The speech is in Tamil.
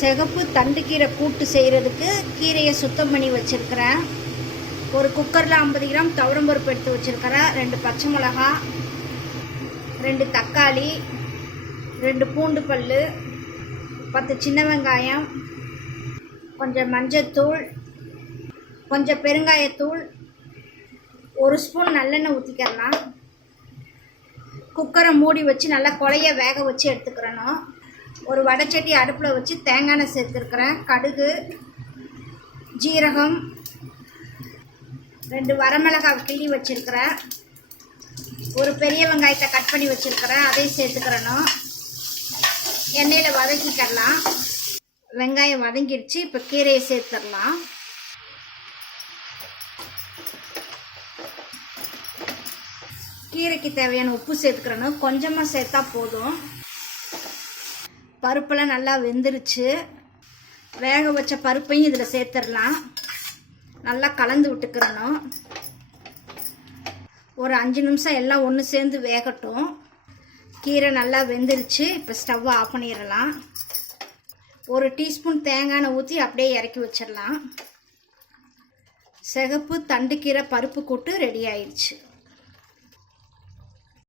சிகப்பு தண்டுக்கீரை கூட்டு செய்கிறதுக்கு கீரையை சுத்தம் பண்ணி வச்சுருக்கிறேன். ஒரு குக்கரில் ஐம்பது கிராம் துவரம்பருப்பு எடுத்து வச்சுருக்கிறேன். ரெண்டு பச்சை மிளகா ரெண்டு தக்காளி ரெண்டு பூண்டு பல் பத்து சின்ன வெங்காயம் கொஞ்சம் மஞ்சத்தூள் கொஞ்சம் பெருங்காயத்தூள் ஒரு ஸ்பூன் நல்லெண்ணெய் ஊற்றிக்கிறலாம் குக்கரை மூடி வச்சு நல்லா குழைய வேக வச்சு எடுத்துக்கிறணும் ஒரு வடைச்சட்டி அடுப்பில் வச்சு தேங்காய் எண்ணெய் சேர்த்துருக்குறேன். கடுகு ஜீரகம் ரெண்டு வரமிளகாய் கிள்ளி வச்சுருக்கிறேன். ஒரு பெரிய வெங்காயத்தை கட் பண்ணி வச்சுருக்கிறேன். அதையும் சேர்த்துக்கிறணும். எண்ணெயில் வதக்கிக்கலாம். வெங்காயம் வதங்கிடுச்சு இப்போ கீரையை சேர்த்துடலாம். கீரைக்கு தேவையான உப்பு சேர்த்துக்கிறணும். கொஞ்சமாக சேர்த்தா போதும். பருப்பெல்லாம் நல்லா வெந்துருச்சு. வேக வச்ச பருப்பையும் இதில் சேர்த்துடலாம். நல்லா கலந்து விட்டுக்கிறணும். ஒரு அஞ்சு நிமிஷம் எல்லாம் ஒன்று சேர்ந்து வேகட்டும். கீரை நல்லா வெந்துருச்சு. இப்போ ஸ்டவ்வை ஆஃப் பண்ணிடலாம். ஒரு டீஸ்பூன் தேங்காய் ஊற்றி அப்படியே இறக்கி வச்சிடலாம். சிகப்பு தண்டுக்கீரை பருப்பு கூட்டு ரெடி ஆயிடுச்சு.